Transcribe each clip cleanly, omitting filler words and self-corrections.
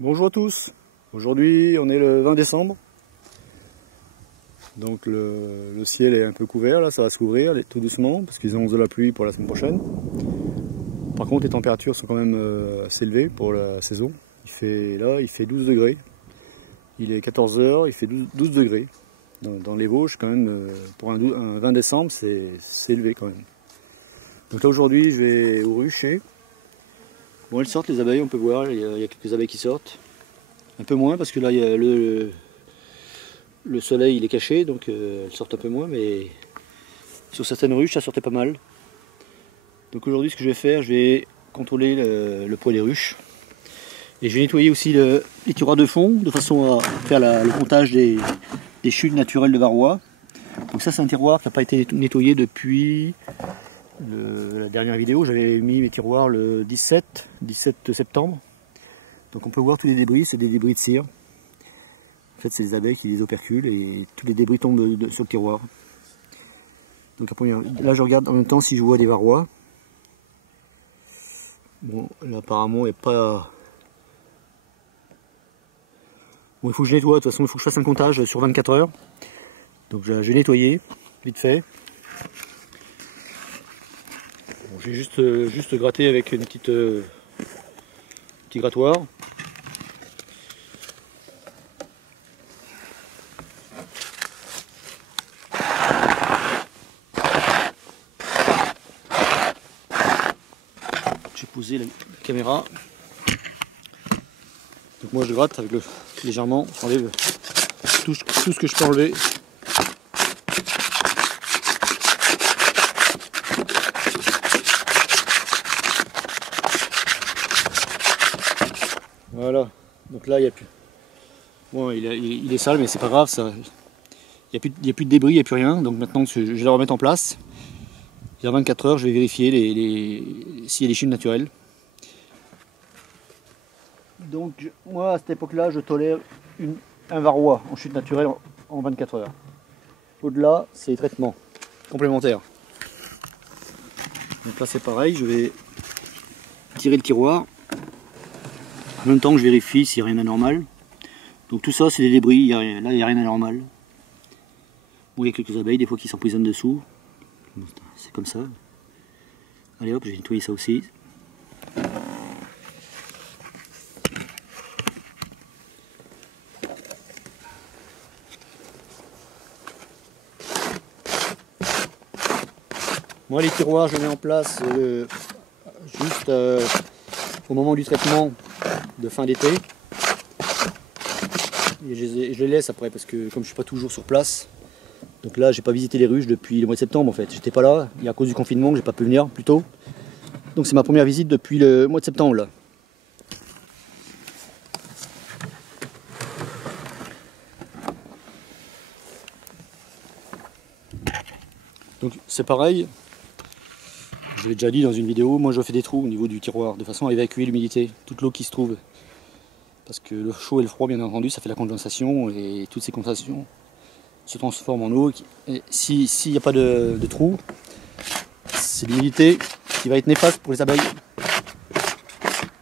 Bonjour à tous, aujourd'hui on est le 20 décembre, donc le ciel est un peu couvert, là ça va se couvrir tout doucement parce qu'ils annoncent de la pluie pour la semaine prochaine. Par contre les températures sont quand même assez élevées pour la saison, il fait 12 degrés, il est 14 h, il fait 12 degrés. Dans les Vosges quand même, pour un 20 décembre c'est élevé quand même. Donc là aujourd'hui je vais au rucher. Bon, elles sortent les abeilles, on peut voir, il y a quelques abeilles qui sortent. Un peu moins parce que là il y a le soleil il est caché, donc elles sortent un peu moins, mais sur certaines ruches ça sortait pas mal. Donc aujourd'hui ce que je vais faire, je vais contrôler le poids des ruches. Et je vais nettoyer aussi les tiroirs de fond, de façon à faire le comptage des chutes naturelles de varroa. Donc ça c'est un tiroir qui n'a pas été nettoyé depuis la dernière vidéo. J'avais mis mes tiroirs le 17 septembre. Donc on peut voir tous les débris, c'est des débris de cire. En fait c'est les abeilles qui les operculent et tous les débris tombent sur le tiroir. Donc là je regarde en même temps si je vois des varrois. Bon là apparemment il n'y a pas... Bon il faut que je nettoie, de toute façon il faut que je fasse un comptage sur 24 heures. Donc je vais nettoyer vite fait. Bon, j'ai juste gratté avec une petit grattoir. J'ai posé la caméra. Donc moi je gratte avec légèrement, j'enlève tout ce que je peux enlever. Voilà, donc là il n'y a plus. Bon, il est sale mais c'est pas grave, ça. Il n'y a plus de débris, il n'y a plus rien. Donc maintenant je vais le remettre en place. Il y a 24 heures, je vais vérifier s'il y a des chutes naturelles. Donc moi à cette époque-là, je tolère un varroa en chute naturelle en 24 heures. Au-delà, c'est les traitements complémentaires. Donc là c'est pareil, je vais tirer le tiroir. En même temps que je vérifie s'il n'y a rien d'anormal. Donc tout ça c'est des débris, là il n'y a rien d'anormal. Bon, il y a quelques abeilles des fois qui s'emprisonnent dessous. C'est comme ça. Allez hop, j'ai nettoyé ça aussi. Moi les tiroirs je les mets en place juste au moment du traitement de fin d'été. Et je les laisse après parce que comme je suis pas toujours sur place, donc là j'ai pas visité les ruches depuis le mois de septembre en fait. J'étais pas là, et à cause du confinement que j'ai pas pu venir plus tôt. Donc c'est ma première visite depuis le mois de septembre là. Donc c'est pareil, je l'ai déjà dit dans une vidéo, moi je fais des trous au niveau du tiroir de façon à évacuer l'humidité, toute l'eau qui se trouve. Parce que le chaud et le froid bien entendu ça fait la condensation et toutes ces condensations se transforment en eau. Et s'il n'y a pas de trou, c'est l'humidité qui va être néfaste pour les abeilles.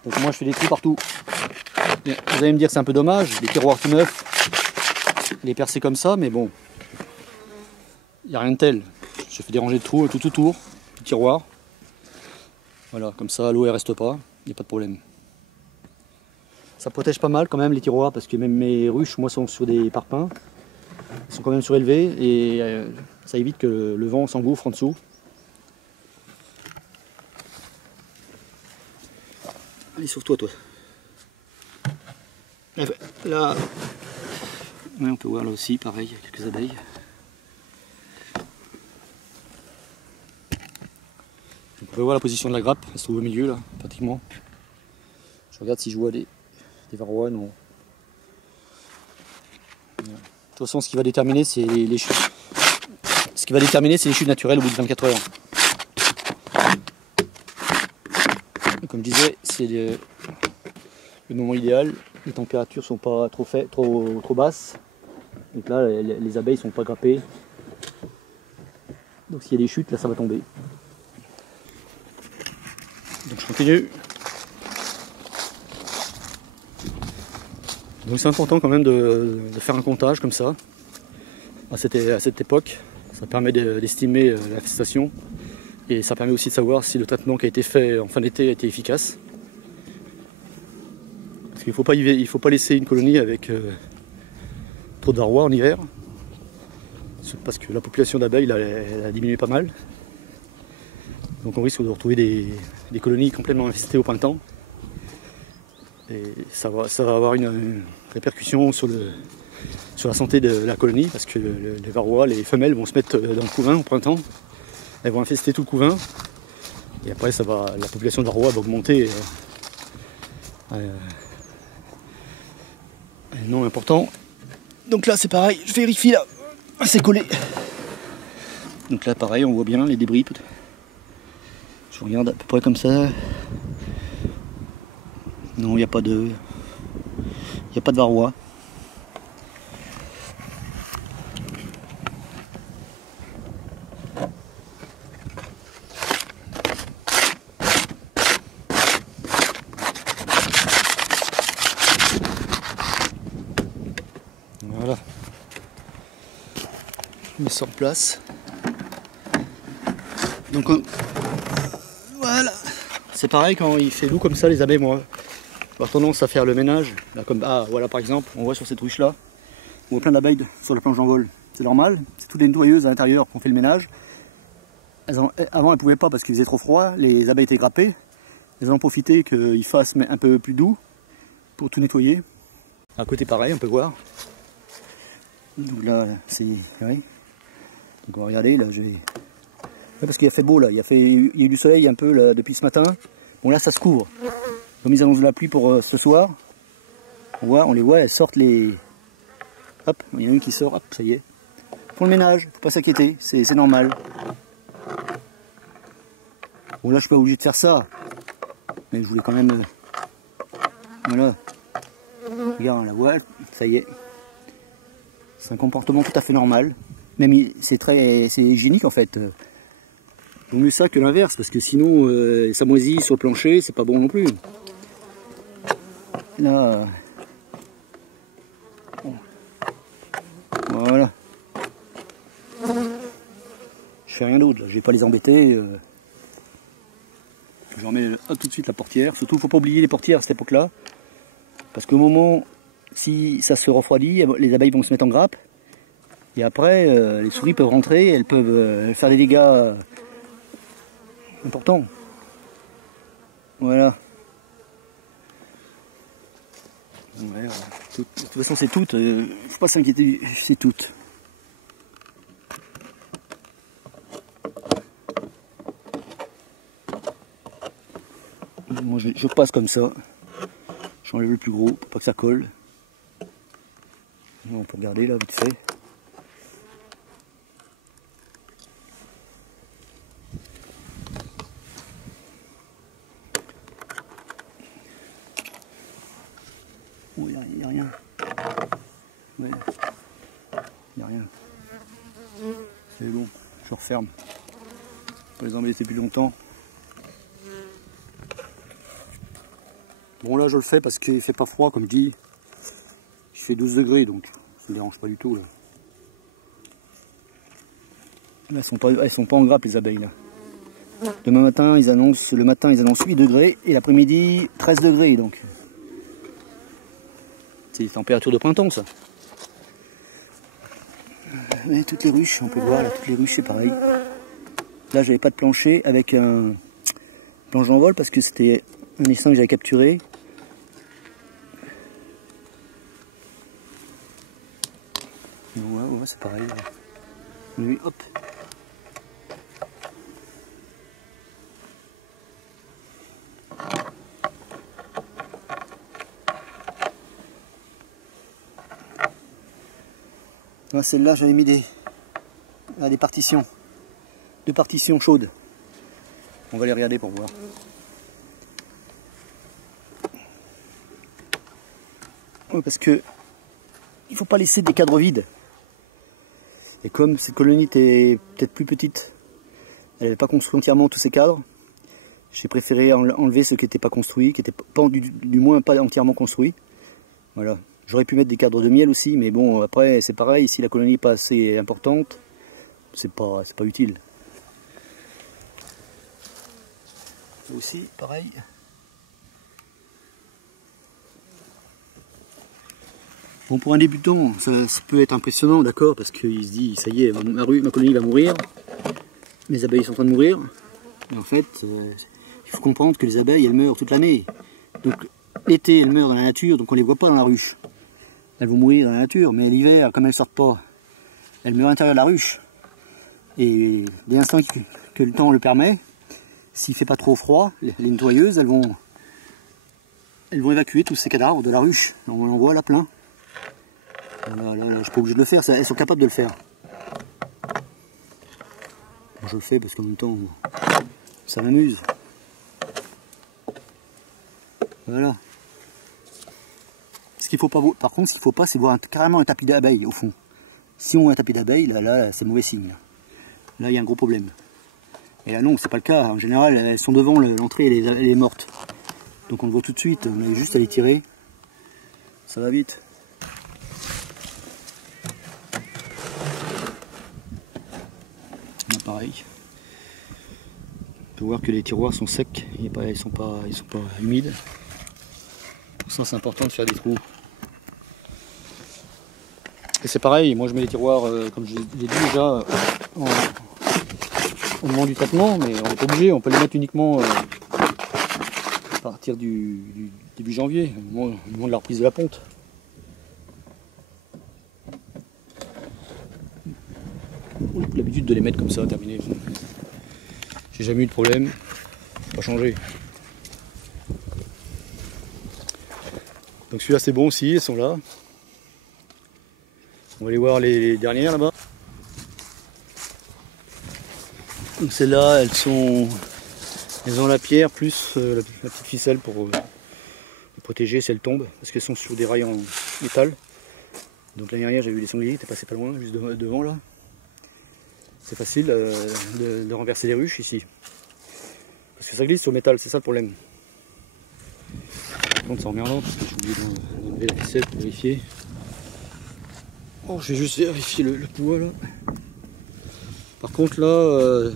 Donc moi je fais des trous partout. Vous allez me dire que c'est un peu dommage, les tiroirs tout neufs, les percer comme ça, mais bon, il n'y a rien de tel. Je fais des rangées de trous tout autour du tiroir. Voilà, comme ça l'eau elle reste pas, il n'y a pas de problème. Ça protège pas mal quand même les tiroirs parce que même mes ruches moi sont sur des parpaings. Ils sont quand même surélevés et ça évite que le vent s'engouffre en dessous. Allez, sauve-toi toi. Là, ouais, on peut voir là aussi, pareil, il y a quelques abeilles. Donc, on peut voir la position de la grappe, elle se trouve au milieu là, pratiquement. Je regarde si je vois des varroas, non. De toute façon, ce qui va déterminer, c'est les chutes. Ce qui va déterminer, c'est les chutes naturelles au bout de 24 heures. Et comme je disais, c'est le moment idéal. Les températures sont pas trop basses. Donc là, les abeilles sont pas grappées. Donc s'il y a des chutes, là, ça va tomber. Donc je continue. Donc c'est important quand même de faire un comptage comme ça, à cette époque. Ça permet d'estimer l'infestation et ça permet aussi de savoir si le traitement qui a été fait en fin d'été a été efficace. Parce qu'il ne faut pas laisser une colonie avec trop de varroa en hiver, parce que la population d'abeilles elle a diminué pas mal. Donc on risque de retrouver des colonies complètement infestées au printemps. Et ça va avoir une répercussion sur la santé de la colonie, parce que les varrois, les femelles vont se mettre dans le couvain au printemps. Elles vont infester tout le couvain. Et après la population de varrois va augmenter. Un nombre important. Donc là c'est pareil, je vérifie là, c'est collé. Donc là pareil, on voit bien les débris. Je regarde à peu près comme ça. Non, il n'y a pas de varroa. Voilà. Je mets ça en place. Donc voilà. C'est pareil quand il fait doux comme ça, les abeilles vont avoir tendance à faire le ménage. Là, voilà par exemple, on voit sur cette ruche là, on voit plein d'abeilles sur la planche d'envol. C'est normal, c'est toutes les nettoyeuses à l'intérieur qui ont fait le ménage. Avant elles ne pouvaient pas parce qu'il faisait trop froid, les abeilles étaient grappées. Elles ont profité qu'il fasse un peu plus doux pour tout nettoyer. À côté pareil, on peut voir. Donc là c'est carré. Donc on va regarder, là je vais. Parce qu'il a fait beau là, il y a eu du soleil un peu là, depuis ce matin. Bon là ça se couvre. Comme ils annoncent de la pluie pour ce soir, on les voit, elles sortent les. Hop, il y en a une qui sort, hop, ça y est. Pour le ménage, faut pas s'inquiéter, c'est normal. Bon là je suis pas obligé de faire ça. Mais je voulais quand même. Voilà. Regarde, on la voit, ça y est. C'est un comportement tout à fait normal. Même c'est hygiénique en fait. Vaut mieux ça que l'inverse, parce que sinon ça moisit sur le plancher, c'est pas bon non plus. Là, voilà. Je fais rien d'autre, je vais pas les embêter. Je remets tout de suite la portière. Surtout, faut pas oublier les portières à cette époque-là, parce qu'au moment, si ça se refroidit, les abeilles vont se mettre en grappe, et après, les souris peuvent rentrer, elles peuvent faire des dégâts importants. Voilà. Ouais, de toute façon c'est toutes, faut pas s'inquiéter, c'est toutes. Moi je passe comme ça, j'enlève le plus gros pour pas que ça colle. On peut regarder là vite fait. Oh, il n'y a rien. Ouais. Il n'y a rien. C'est bon, je referme. Je peux les embêter plus longtemps. Bon là je le fais parce qu'il fait pas froid comme je dis. Il fait 12 degrés donc ça ne dérange pas du tout. Là, elles sont pas en grappe les abeilles là. Demain matin ils annoncent 8 degrés et l'après-midi 13 degrés donc. C'est des températures de printemps ça. Et toutes les ruches, on peut voir là, toutes les ruches c'est pareil. Là j'avais pas de plancher avec un planche d'envol parce que c'était un essaim que j'avais capturé. Ouais, c'est pareil. Oui, hop. Celle-là, j'avais mis des partitions. 2 partitions chaudes. On va les regarder pour voir. Ouais, parce que il faut pas laisser des cadres vides. Et comme cette colonie était peut-être plus petite, elle n'avait pas construit entièrement tous ces cadres, j'ai préféré enlever ceux qui n'étaient pas construits, qui n'étaient pas, du moins pas entièrement construits. Voilà. J'aurais pu mettre des cadres de miel aussi, mais bon, après c'est pareil, si la colonie n'est pas assez importante, c'est pas utile. Aussi, pareil. Bon, pour un débutant, ça peut être impressionnant, d'accord, parce qu'il se dit, ça y est, ma colonie va mourir, mes abeilles sont en train de mourir. Et en fait, il faut comprendre que les abeilles, elles meurent toute l'année. Donc l'été, elles meurent dans la nature, donc on ne les voit pas dans la ruche. Elles vont mourir dans la nature, mais l'hiver, comme elles ne sortent pas, elles meurent à l'intérieur de la ruche. Et dès l'instant que le temps le permet, s'il ne fait pas trop froid, les nettoyeuses, elles vont évacuer tous ces cadavres de la ruche. On en voit là plein. Là, je ne suis pas obligé de le faire, elles sont capables de le faire. Bon, je le fais parce qu'en même temps, ça m'amuse. Voilà. Ce qu'il faut pas, par contre, ce qu'il ne faut pas, c'est voir carrément un tapis d'abeilles au fond. Si on voit un tapis d'abeilles, là c'est mauvais signe. Là, il y a un gros problème. Et là, non, c'est pas le cas. En général, elles sont devant l'entrée, elle est morte. Donc on le voit tout de suite, on a juste à les tirer. Ça va vite. Là, pareil. On peut voir que les tiroirs sont secs, ils sont pas humides. Pour ça, c'est important de faire des trous. Et c'est pareil, moi je mets les tiroirs, comme je l'ai dit déjà, au moment du traitement, mais on n'est pas obligé, on peut les mettre uniquement à partir du début janvier, au moment de la reprise de la ponte. On a l'habitude de les mettre comme ça, terminé. J'ai jamais eu de problème, pas changé. Donc celui-là c'est bon aussi, elles sont là. On va aller voir les dernières là-bas. Donc celles-là, elles ont la pierre plus la petite ficelle pour les protéger si elles tombent, parce qu'elles sont sur des rails en métal. Donc l'année dernière j'ai vu les sangliers qui étaient passés pas loin, juste devant là. C'est facile de renverser les ruches ici. Parce que ça glisse sur le métal, c'est ça le problème. Par contre c'est emmerdant parce que j'ai oublié d'enlever la ficelle pour vérifier. Oh, je vais juste vérifier le poids là. Par contre là,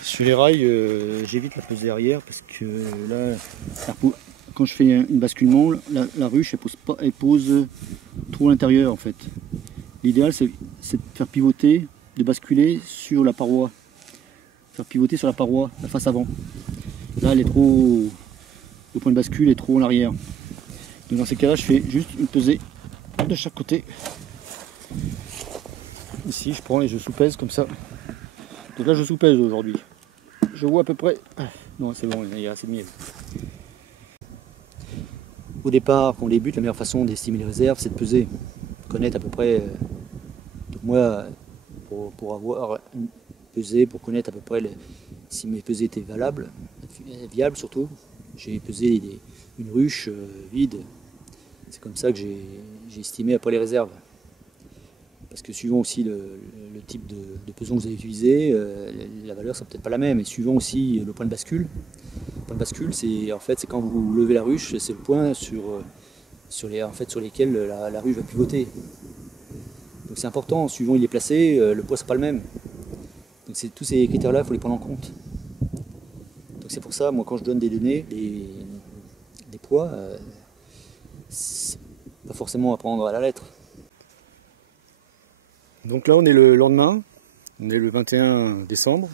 sur les rails, j'évite la pesée arrière parce que là, quand je fais un basculement, la ruche elle pose trop à l'intérieur en fait. L'idéal c'est de faire pivoter, de basculer sur la paroi. Faire pivoter sur la paroi, la face avant. Là elle est trop. Le point de bascule est trop en arrière. Donc dans ces cas-là, je fais juste une pesée de chaque côté. Ici je prends et je soupèse comme ça. Donc là je soupèse aujourd'hui. Je vois à peu près. Non c'est bon, il y a assez de miel. Au départ, quand on débute, la meilleure façon d'estimer les réserves, c'est de peser. Connaître à peu près. Donc moi, pour avoir une pesée, pour connaître à peu près si mes pesées étaient viables surtout, j'ai pesé une ruche vide. C'est comme ça que j'ai estimé après les réserves. Parce que suivant aussi le type de peson que vous avez utilisé, la valeur sera peut-être pas la même. Et suivant aussi le point de bascule. Le point de bascule, c'est quand vous levez la ruche, c'est le point sur lesquels la ruche va pivoter. Donc c'est important, suivant il est placé, le poids sera pas le même. Donc tous ces critères-là, il faut les prendre en compte. Donc c'est pour ça, moi quand je donne des données, des poids, c'est pas forcément à prendre à la lettre. Donc là on est le lendemain, on est le 21 décembre.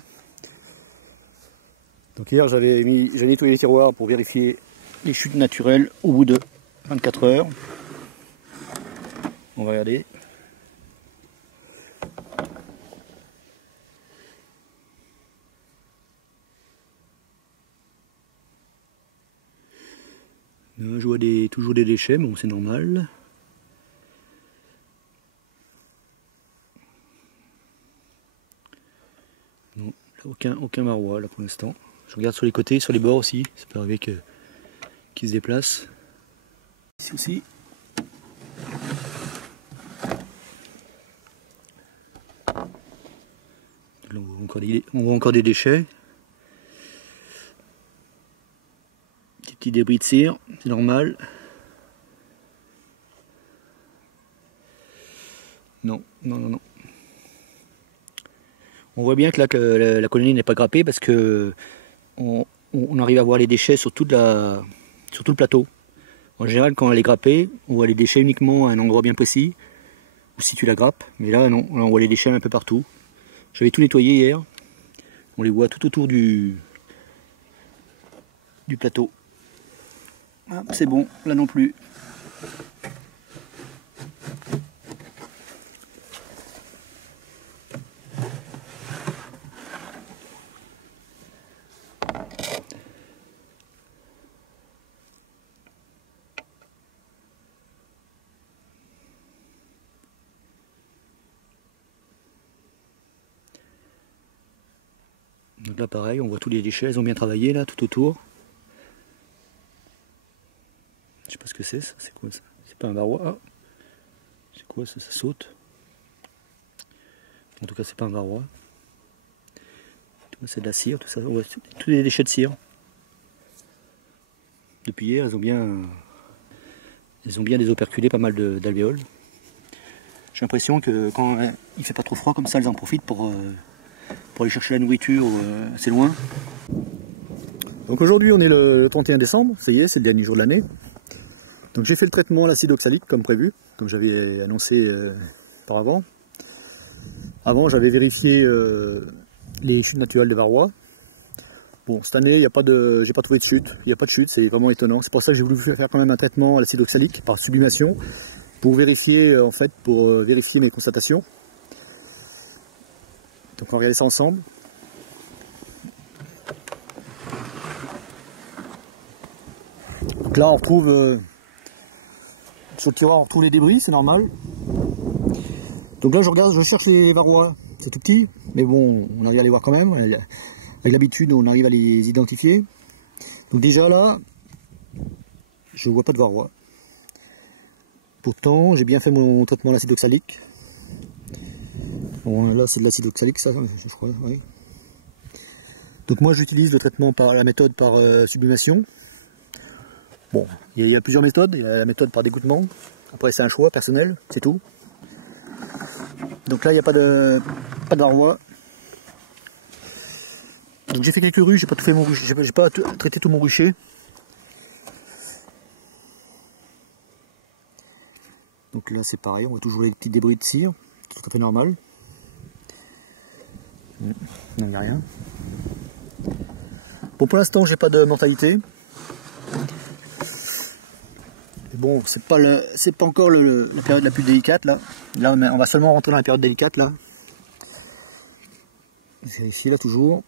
Donc hier j'ai nettoyé les tiroirs pour vérifier les chutes naturelles au bout de 24 heures. On va regarder. Là, je vois toujours des déchets, bon c'est normal. Non, aucun marois là pour l'instant. Je regarde sur les côtés, sur les bords aussi, ça peut arriver qu'ils se déplacent. Ici aussi. Là, on voit encore des déchets. Des petits débris de cire, c'est normal. Non, non, non, non. On voit bien que là que la colonie n'est pas grappée parce que on arrive à voir les déchets sur tout le plateau. En général, quand elle est grappée, on voit les déchets uniquement à un endroit bien précis, ou si tu la grappes. Mais là, non, là, on voit les déchets un peu partout. J'avais tout nettoyé hier. On les voit tout autour du plateau. Ah, c'est bon, là non plus. Donc là pareil, on voit tous les déchets, elles ont bien travaillé là, tout autour. Je sais pas ce que c'est ça, c'est quoi ça? C'est pas un varroa. Ah. C'est quoi ça? Ça saute. En tout cas c'est pas un varroa. C'est de la cire, tout ça. On voit tous les déchets de cire. Depuis hier, elles ont bien désoperculé pas mal d'alvéoles. J'ai l'impression que quand il fait pas trop froid comme ça, elles en profitent pour aller chercher la nourriture assez loin. Donc aujourd'hui on est le 31 décembre, ça y est, c'est le dernier jour de l'année. Donc j'ai fait le traitement à l'acide oxalique comme prévu, comme j'avais annoncé auparavant. Avant j'avais vérifié les chutes naturelles des varrois. Bon, cette année, j'ai pas trouvé de chute, il n'y a pas de chute, c'est vraiment étonnant. C'est pour ça que j'ai voulu faire quand même un traitement à l'acide oxalique par sublimation pour vérifier vérifier mes constatations. Donc on va regarder ça ensemble. Donc là on retrouve sur le tiroir on retrouve les débris, c'est normal. Donc là je cherche les varrois, c'est tout petit, mais bon on arrive à les voir quand même. Avec l'habitude on arrive à les identifier. Donc déjà là, je vois pas de varrois. Pourtant j'ai bien fait mon traitement à l'acide oxalique. Bon, là c'est de l'acide oxalique ça, je crois, oui. Donc moi j'utilise le traitement par la méthode par sublimation. Bon, il y a plusieurs méthodes, il y a la méthode par dégouttement. Après c'est un choix personnel, c'est tout. Donc là il n'y a pas de varrois. Donc j'ai fait quelques ruches, j'ai pas tout fait j'ai pas traité tout mon rucher. Donc là c'est pareil, on voit toujours les petits débris de cire, c'est tout à fait normal. Non, il n'y a rien. Bon, pour l'instant, j'ai pas de mortalité. Et bon, c'est pas encore la période la plus délicate là. Là, on va seulement rentrer dans la période délicate là. Je vérifie là toujours.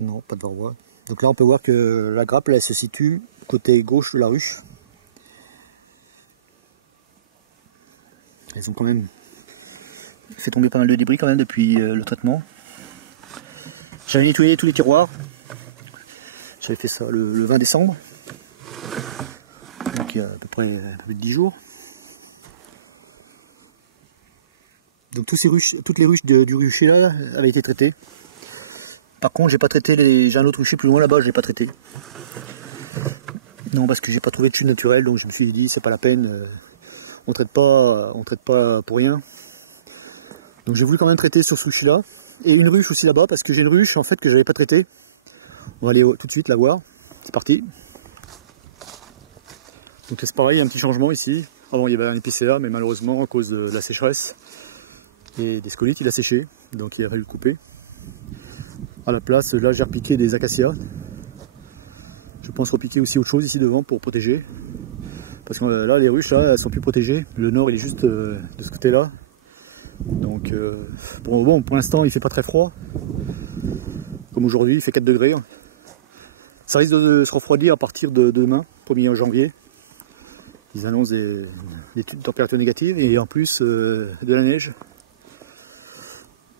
Non, pas de varrois. Donc là, on peut voir que la grappe là, elle se situe côté gauche de la ruche. Elles ont quand même fait tomber pas mal de débris quand même depuis le traitement. J'avais nettoyé tous les tiroirs. J'avais fait ça le 20 décembre. Donc il y a à peu près un peu plus de 10 jours. Donc toutes les ruches du rucher là avaient été traitées. Par contre j'ai pas traité j'ai un autre rucher plus loin là-bas, je l'ai pas traité. Non, parce que j'ai pas trouvé de chute naturelle, donc je me suis dit c'est pas la peine. On traite pas pour rien. Donc j'ai voulu quand même traiter sur ce rucher là. Et une ruche aussi là-bas, parce que j'ai une ruche en fait que j'avais pas traitée. On va aller tout de suite la voir. C'est parti. Donc c'est pareil, il y a un petit changement ici. Avant il y avait un épicéa, mais malheureusement à cause de la sécheresse et des scolites, il a séché. Donc il a fallu le couper. À la place, là j'ai repiqué des acacias. Je pense repiquer aussi autre chose ici devant pour protéger. Parce que là les ruches là, elles sont plus protégées. Le nord il est juste de ce côté là. Donc bon, pour l'instant il fait pas très froid. Comme aujourd'hui il fait 4 degrés. Ça risque de se refroidir à partir de demain, 1er janvier. Ils annoncent des températures négatives et en plus de la neige.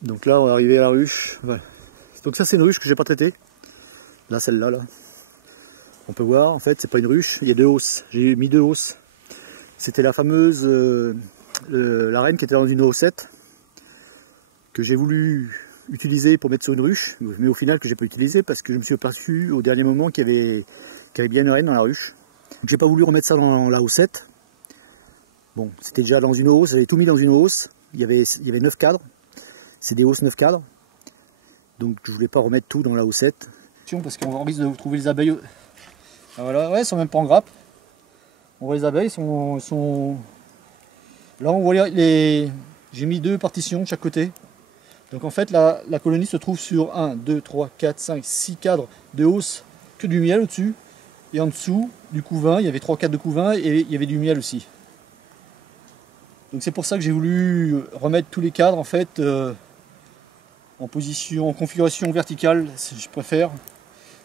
Donc là on va arriver à la ruche. Ouais. Donc ça c'est une ruche que j'ai pas traitée. Là celle-là là. On peut voir en fait c'est pas une ruche, il y a 2 hausses. J'ai mis 2 hausses. C'était la fameuse la reine qui était dans une haussette que j'ai voulu utiliser pour mettre sur une ruche, mais au final que j'ai pas utilisé parce que je me suis aperçu au dernier moment qu'il y avait bien une reine dans la ruche. J'ai pas voulu remettre ça dans la haussette Bon, c'était déjà dans une hausse, j'avais tout mis dans une hausse. Il y avait 9 cadres. C'est des hausses 9 cadres. Donc je voulais pas remettre tout dans la haussette. Parce qu'on risque de trouver les abeilles. Ah, voilà, ouais, ils sont même pas en grappe. On voit les abeilles, sont... Là on voit les... J'ai mis 2 partitions de chaque côté. Donc en fait la colonie se trouve sur 1, 2, 3, 4, 5, 6 cadres de hausse que du miel au-dessus. Et en dessous du couvain, il y avait 3 cadres de couvain et il y avait du miel aussi. Donc c'est pour ça que j'ai voulu remettre tous les cadres en fait en configuration verticale, si je préfère.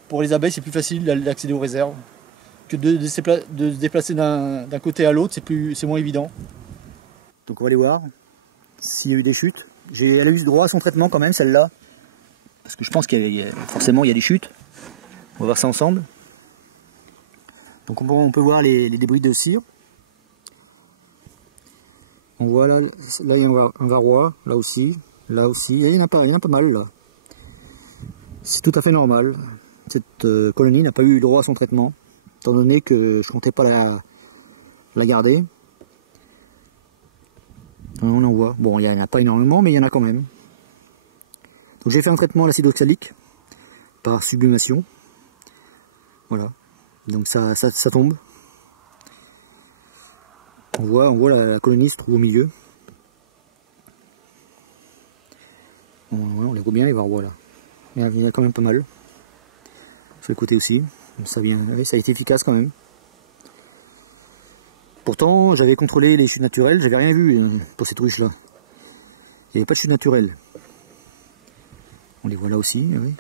Pour les abeilles, c'est plus facile d'accéder aux réserves que de se déplacer d'un côté à l'autre, c'est moins évident. Donc on va aller voir s'il y a eu des chutes. Elle a eu droit à son traitement quand même, celle-là. Parce que je pense forcément il y a des chutes. On va voir ça ensemble. Donc on peut voir les débris de cire. On voit là il y a un varroa, là aussi, il y en a pas mal là. C'est tout à fait normal. Cette colonie n'a pas eu droit à son traitement, étant donné que je comptais pas la garder. On en voit. Bon, il n'y en a pas énormément, mais il y en a quand même. Donc j'ai fait un traitement à l'acide oxalique par sublimation. Voilà. Donc ça tombe. On voit la colonie se trouve au milieu. On les voit bien les varrois là. Il y en a quand même pas mal. Sur le côté aussi. Ça a été efficace quand même. Pourtant, j'avais contrôlé les chutes naturelles, j'avais rien vu pour cette ruche là. Il n'y avait pas de chute naturelle. On les voit là aussi. Oui.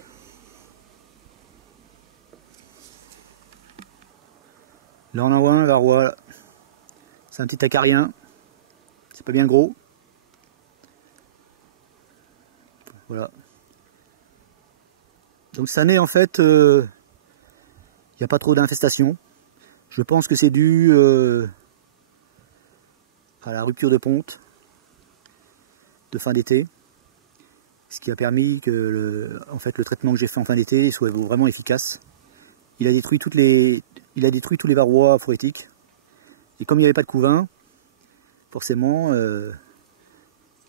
Là on en voit un varroa. C'est un petit acarien. C'est pas bien gros. Voilà. Donc cette année en fait, il n'y a pas trop d'infestation. Je pense que c'est dû à la rupture de ponte de fin d'été, ce qui a permis que le traitement que j'ai fait en fin d'été soit vraiment efficace. Il a détruit tous les varrois phorétiques, et comme il n'y avait pas de couvain, forcément une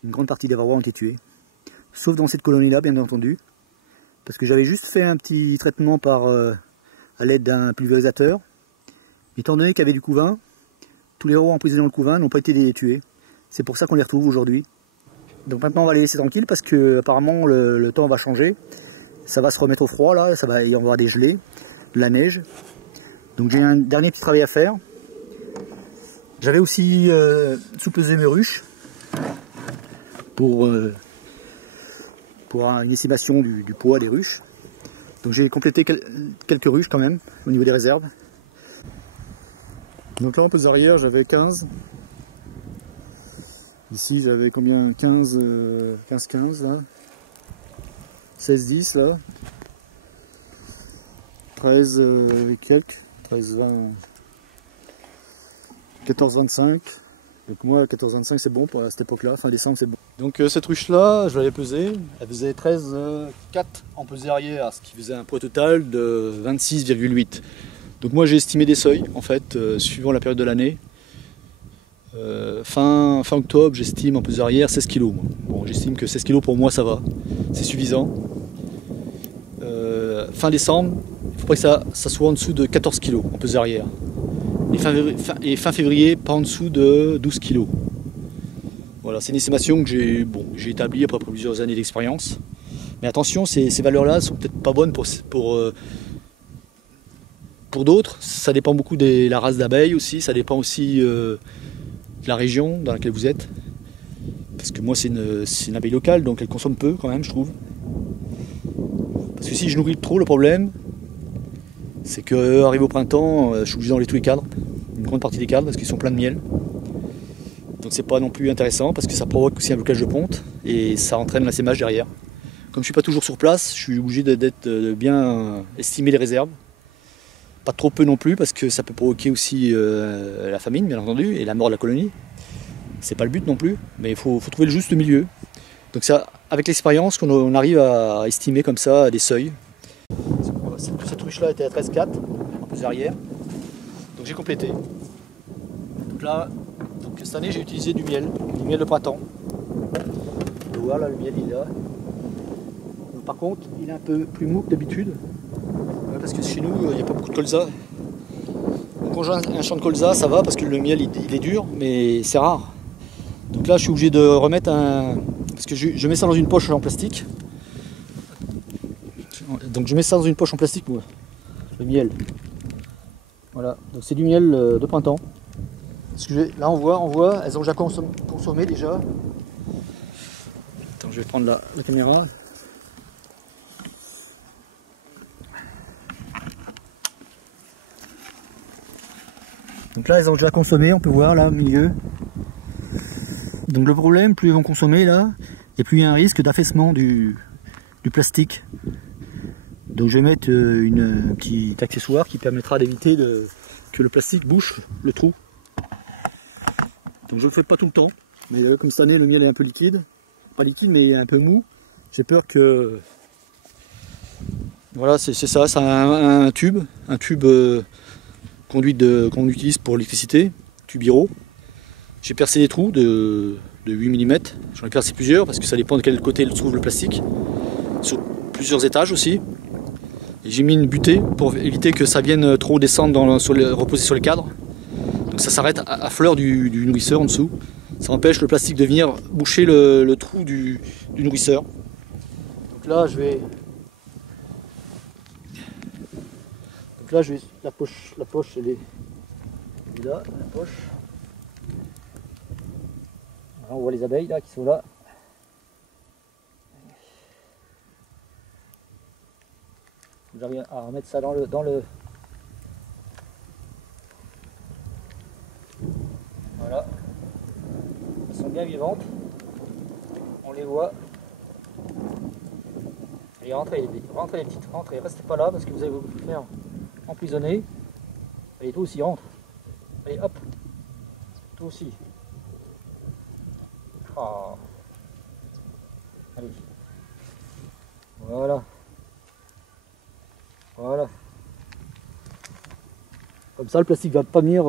grande partie des varrois ont été tués, sauf dans cette colonie là bien entendu, parce que j'avais juste fait un petit traitement à l'aide d'un pulvérisateur. Étant donné qu'il y avait du couvain, tous les varrois emprisonnés dans le couvain n'ont pas été tués. C'est pour ça qu'on les retrouve aujourd'hui. Donc maintenant on va les laisser tranquilles parce que apparemment le temps va changer. Ça va se remettre au froid là, ça va y avoir des gelées, de la neige. Donc j'ai un dernier petit travail à faire. J'avais aussi sous-pesé mes ruches pour une estimation du poids des ruches. Donc j'ai complété quelques ruches quand même au niveau des réserves. Donc là en pose arrière j'avais 15. Ici j'avais combien? 15 là. 16-10 là. 13 et quelques. 13, 20. 14-25. Donc moi 14-25 c'est bon pour cette époque là, fin décembre c'est bon. Donc cette ruche là je l'avais pesée, elle faisait 13,4 en pesée arrière, ce qui faisait un poids total de 26,8. Donc moi j'ai estimé des seuils en fait suivant la période de l'année. Fin octobre j'estime en pesée arrière 16 kg. Bon j'estime que 16 kg pour moi ça va, c'est suffisant. Fin décembre, il ne faut pas que ça soit en dessous de 14 kg en pesée arrière. Et fin février, pas en dessous de 12 kg. Voilà, c'est une estimation que j'ai établie après plusieurs années d'expérience. Mais attention, ces valeurs-là ne sont peut-être pas bonnes pour d'autres. Ça dépend beaucoup de la race d'abeilles aussi, ça dépend aussi de la région dans laquelle vous êtes. Parce que moi c'est une abeille locale, donc elle consomme peu quand même, je trouve. Parce que si je nourris trop, le problème, c'est qu'arrivé au printemps, je suis obligé d'enlever tous les cadres, une grande partie des cadres, parce qu'ils sont pleins de miel. Donc c'est pas non plus intéressant, parce que ça provoque aussi un blocage de ponte, et ça entraîne l'assémage derrière. Comme je suis pas toujours sur place, je suis obligé de bien estimer les réserves. Pas trop peu non plus, parce que ça peut provoquer aussi la famine, bien entendu, et la mort de la colonie. C'est pas le but non plus, mais il faut trouver le juste milieu. Donc c'est avec l'expérience qu'on arrive à estimer comme ça des seuils. Cette ruche là était à 13,4 en pesée arrière, donc j'ai complété. Donc là Donc cette année j'ai utilisé du miel de printemps. Donc voilà, le miel il est là. Donc, par contre il est un peu plus mou que d'habitude, parce que chez nous il n'y a pas beaucoup de colza. Donc quand j'ai un champ de colza ça va parce que le miel il est dur, mais c'est rare. Donc là je suis obligé de remettre parce que je mets ça dans une poche en plastique. Donc je mets ça dans une poche en plastique, moi, le miel. Voilà, donc c'est du miel de printemps. Parce que là on voit, elles ont déjà consommé déjà. Attends, je vais prendre la caméra. Donc là elles ont déjà consommé, on peut voir là au milieu. Donc le problème, plus elles vont consommer là, et plus il y a un risque d'affaissement du plastique. Donc je vais mettre un petit accessoire qui permettra d'éviter que le plastique bouche le trou. Donc je ne le fais pas tout le temps, mais comme cette année le miel est un peu liquide, pas liquide mais un peu mou, j'ai peur que... Voilà, c'est ça, c'est un tube qu'on utilise pour l'électricité, tube Hiro. J'ai percé des trous de 8 mm, j'en ai percé plusieurs parce que ça dépend de quel côté se trouve le plastique, sur plusieurs étages aussi. J'ai mis une butée pour éviter que ça vienne trop descendre reposer sur les cadres. Donc ça s'arrête à fleur du nourrisseur en dessous. Ça empêche le plastique de venir boucher le trou du nourrisseur. Donc là je vais la poche elle est là, la poche. Là, on voit les abeilles là qui sont là. J'arrive à remettre ça dans le... Voilà. Elles sont bien vivantes. On les voit. Allez, rentrez les petites, rentrez. Restez pas là parce que vous allez vous faire emprisonner. Allez, toi aussi, rentre. Allez, hop. Toi aussi. Oh. Allez. Voilà. Voilà. Comme ça, le plastique va pas venir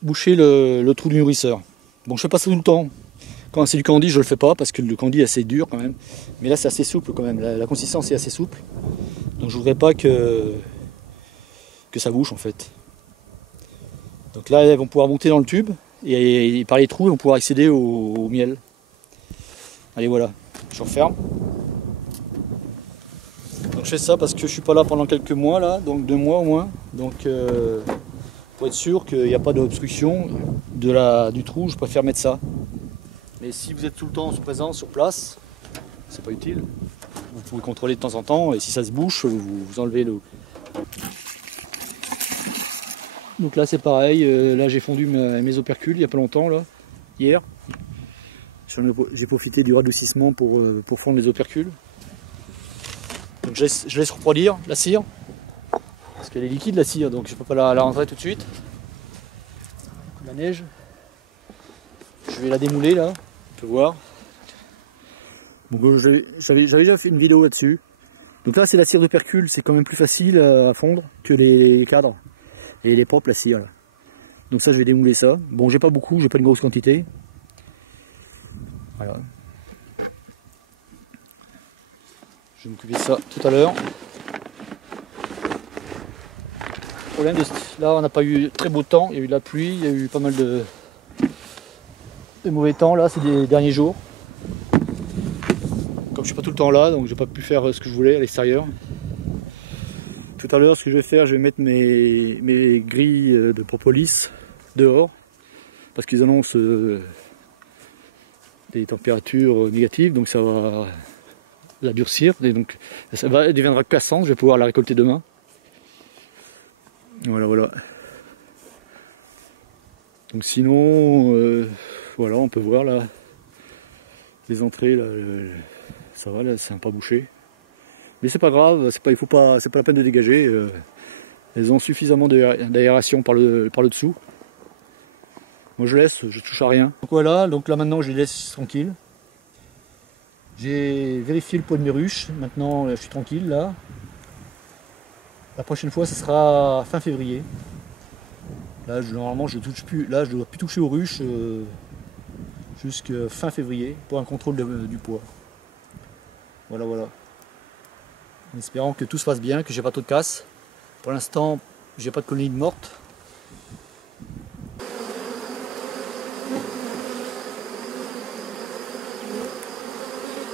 boucher le trou du nourrisseur. Bon, je fais pas ça tout le temps. Quand c'est du candy, je le fais pas parce que le candy est assez dur quand même. Mais là, c'est assez souple quand même. La consistance est assez souple. Donc, je voudrais pas que ça bouche en fait. Donc là, elles vont pouvoir monter dans le tube et par les trous, elles vont pouvoir accéder au miel. Allez, voilà. Je referme. Donc je fais ça parce que je suis pas là pendant quelques mois là, donc 2 mois au moins. Donc pour être sûr qu'il n'y a pas d'obstruction du trou, je préfère mettre ça. Mais si vous êtes tout le temps présent sur place, c'est pas utile. Vous pouvez contrôler de temps en temps et si ça se bouche, vous enlevez l'eau. Donc là c'est pareil, là j'ai fondu mes opercules il n'y a pas longtemps là, hier. J'ai profité du radoucissement pour fondre les opercules. Donc je laisse refroidir la cire, parce qu'elle est liquide la cire, donc je ne peux pas la rentrer tout de suite. La neige, je vais la démouler là, on peut voir. J'avais déjà fait une vidéo là-dessus. Donc là c'est la cire d'opercule, c'est quand même plus facile à fondre que les cadres. Et elle est propre la cire là. Donc ça je vais démouler ça. Bon j'ai pas beaucoup, j'ai pas une grosse quantité. Voilà. Je vais m'occuper de ça tout à l'heure. Problème là on n'a pas eu très beau temps, il y a eu de la pluie, il y a eu pas mal de mauvais temps là ces derniers jours. Comme je suis pas tout le temps là, donc j'ai pas pu faire ce que je voulais à l'extérieur. Tout à l'heure ce que je vais faire, je vais mettre mes grilles de propolis dehors, parce qu'ils annoncent des températures négatives, donc ça va la durcir, et donc elle deviendra cassante, je vais pouvoir la récolter demain. Voilà. Donc sinon, voilà, on peut voir là, les entrées, là, ça va, là, c'est un pas bouché. Mais c'est pas grave, c'est pas la peine de dégager, elles ont suffisamment d'aération par le dessous. Moi je laisse, je touche à rien. Donc voilà, donc là maintenant je les laisse tranquilles. J'ai vérifié le pot de mes ruches, maintenant je suis tranquille là. La prochaine fois ce sera fin février. Là, normalement, je touche plus. Là, je ne dois plus toucher aux ruches jusqu'à fin février pour un contrôle du poids. Voilà, voilà. En espérant que tout se passe bien, que j'ai pas trop de casse. Pour l'instant, j'ai pas de colonies mortes.